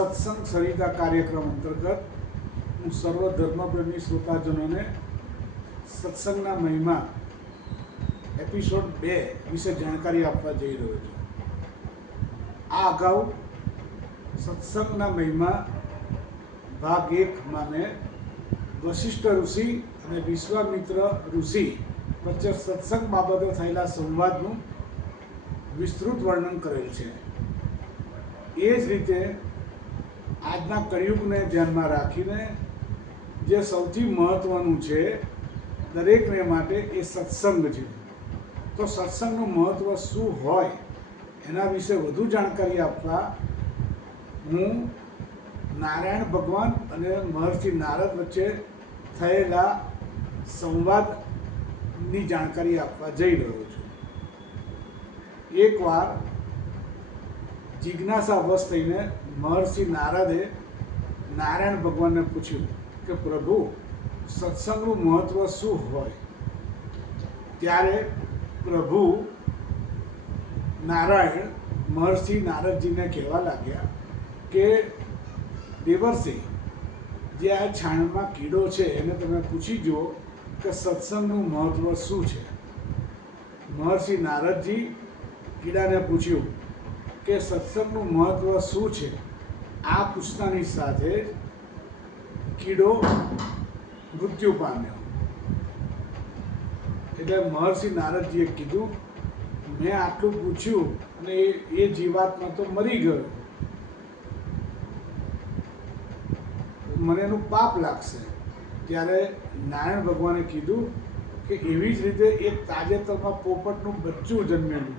સત્સંગ સરિતા કાર્યક્રમ અંતર્ગત હું સર્વ ધર્મપ્રેમી શ્રોતાજનોને સત્સંગના મહિમા એપિસોડ 2 વિશે જાણકારી આપવા જઈ રહ્યો છું। આ અગાઉ સત્સંગના મહિમા ભાગ 1 માં મેં વશિષ્ઠ ઋષિ અને વિશ્વામિત્ર ઋષિ વચ્ચે સત્સંગ બાબતે થયેલા સંવાદનું વિસ્તૃત વર્ણન કરેલ છે। એ જ રીતે આજના કળિયુગને ધ્યાનમાં રાખીને જે સૌથી મહત્ત્વનું છે દરેકને માટે એ સત્સંગ છે। તો સત્સંગનું મહત્ત્વ શું હોય એના વિશે વધુ જાણકારી આપવા હું નારાયણ ભગવાન અને મહર્ષિ નારદ વચ્ચે થયેલા સંવાદની જાણકારી આપવા જઈ રહ્યો છું। એકવાર જિજ્ઞાસાવશ થઈને મહર્ષિ નારદે નારાયણ ભગવાનને પૂછ્યું કે પ્રભુ સત્સંગનું મહત્ત્વ શું હોય? ત્યારે પ્રભુ નારાયણ મહર્ષિ નારદજીને કહેવા લાગ્યા કે દેવર્ષિ, જે આ છાણમાં કીડો છે એને તમે પૂછી જુઓ કે સત્સંગનું મહત્ત્વ શું છે। મહર્ષિ નારદજી કીડાને પૂછ્યું કે સત્સંગનું મહત્ત્વ શું છે। આ પૂછતાની સાથે કીડો મૃત્યુ પામ્યો। એટલે મહર્ષિ નારદજીએ કીધું, મેં આટલું પૂછ્યું અને એ જીવાત્મા તો મરી ગયો, મને એનું પાપ લાગશે। ત્યારે નારાયણ ભગવાને કીધું કે એવી જ રીતે એક તાજેતરમાં પોપટનું બચ્ચું જન્મેલું,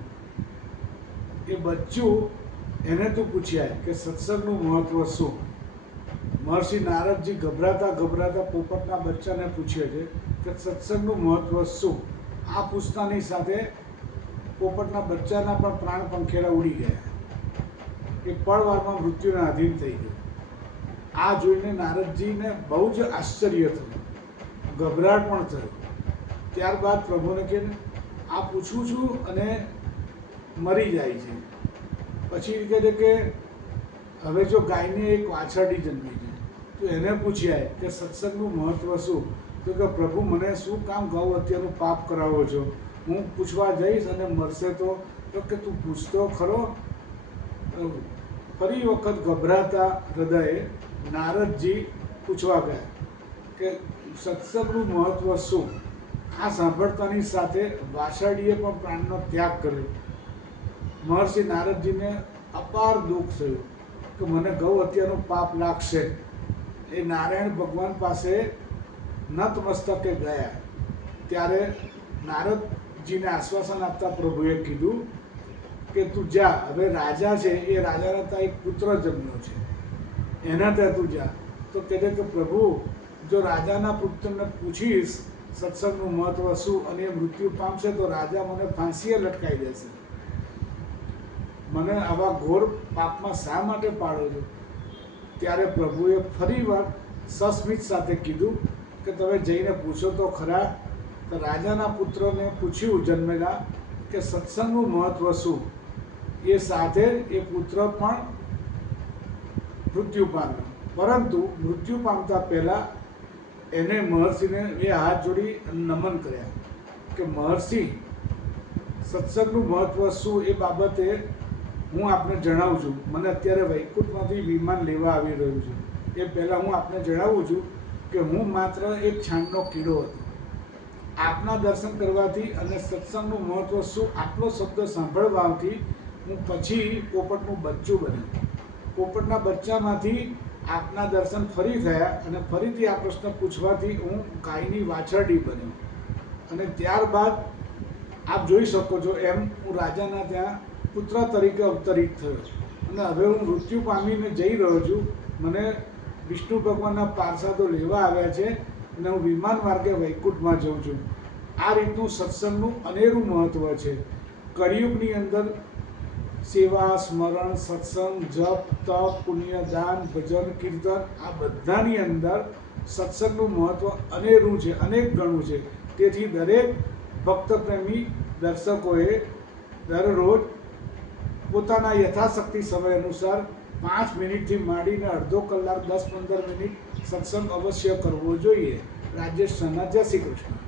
એ બચ્ચું એને તું પૂછ્યા કે સત્સંગનું મહત્ત્વ શું? મહર્ષિ નારદજી ગભરાતા પોપટના બચ્ચાને પૂછે છે કે સત્સંગનું મહત્ત્વ શું? આ પૂછતાની સાથે પોપટના બચ્ચાના પણ પ્રાણ પંખેડા ઉડી ગયા, એ પળવારમાં મૃત્યુના આધીન થઈ ગયો। આ જોઈને નારદજીને બહુ જ આશ્ચર્ય થયું, ગભરાટ પણ થયો। ત્યારબાદ પ્રભુને કહે, આ પૂછું છું અને મરી જાય છે। પછી કહે છે કે હવે જો ગાયને એક વાછરડી જન્મી છે તો એને પૂછ્યા કે સત્સંગનું મહત્ત્વ શું? તો કે પ્રભુ, મને શું કામ ગૌ હત્યાનું પાપ કરાવો છો? હું પૂછવા જઈશ અને મરશે તો કે તું પૂછતો ખરો। ફરી વખત ગભરાતા હૃદયે નારદજી પૂછવા ગયા કે સત્સંગનું મહત્ત્વ શું? આ સાંભળતાની સાથે વાછરડીએ પણ પ્રાણનો ત્યાગ કર્યો। મહર્ષિ નારદજીને અપાર દુઃખ થયું કે મને ગૌ હત્યાનું પાપ લાગશે। એ નારાયણ ભગવાન પાસે નતમસ્તકે ગયા। ત્યારે નારદજીને આશ્વાસન આપતા પ્રભુએ કીધું કે તું જા, હવે રાજા છે એ રાજાના ત્યાં એક પુત્ર જન્મ્યો છે, એના ત્યાં તું જા। તો કહે છે કે પ્રભુ, જો રાજાના પુત્રને પૂછીશ સત્સંગનું મહત્ત્વ શું અને એ મૃત્યુ પામશે તો રાજા મને ફાંસીએ લટકાવી દેશે। મને આવા ઘોર પાપમાં શા માટે પાડો છો? ત્યારે પ્રભુએ ફરીવાર સસ્મિત સાથે કીધું કે તમે જઈને પૂછો તો ખરા। તો રાજાના પુત્રને પૂછ્યું જન્મેલા કે સત્સંગનું મહત્ત્વ શું? એ સાથે એ પુત્ર પણ મૃત્યુ પામ્યો, પરંતુ મૃત્યુ પામતા પહેલાં એને મહર્ષિને એ હાથ જોડી નમન કર્યા કે મહર્ષિ, સત્સંગનું મહત્ત્વ શું એ બાબતે હું આપને જણાવું છું। મને અત્યારે વૈકુંઠમાંથી વિમાન લેવા આવી રહ્યું છે, એ પહેલાં હું આપને જણાવું છું કે હું માત્ર એક છાણનો કીડો હતો। આપના દર્શન કરવાથી અને સત્સંગનું મહત્ત્વ શું આટલો શબ્દ સાંભળવાથી હું પછી પોપટનું બચ્ચું બન્યું। પોપટના બચ્ચામાંથી આપના દર્શન ફરી થયા અને ફરીથી આ પ્રશ્ન પૂછવાથી હું ગાયની વાછરડી બન્યો અને ત્યારબાદ આપ જોઈ શકો છો એમ હું રાજાના ત્યાં પુત્ર તરીકે અવતરિત થયો અને હવે હું મૃત્યુ પામીને જઈ રહ્યો છું। મને વિષ્ણુ ભગવાનના પાર્ષદો લેવા આવ્યા છે અને હું વિમાન માર્ગે વૈકુંઠમાં જઉં છું। આ રીતનું સત્સંગનું અનેરું મહત્ત્વ છે। કળિયુગની અંદર સેવા, સ્મરણ, સત્સંગ, જપ, તપ, પુણ્ય, દાન, ભજન, કીર્તન આ બધાની અંદર સત્સંગનું મહત્ત્વ અનેરું છે, અનેક ગણું છે। તેથી દરેક ભક્ત પ્રેમી દર્શકોએ દરરોજ પોતાના યથાશક્તિ સમય અનુસાર 5 મિનિટથી માંડીને અડધો કલાક 10-15 મિનિટ સત્સંગ અવશ્ય કરવો જોઈએ. રાજેશ સના, જય શ્રી કૃષ્ણ.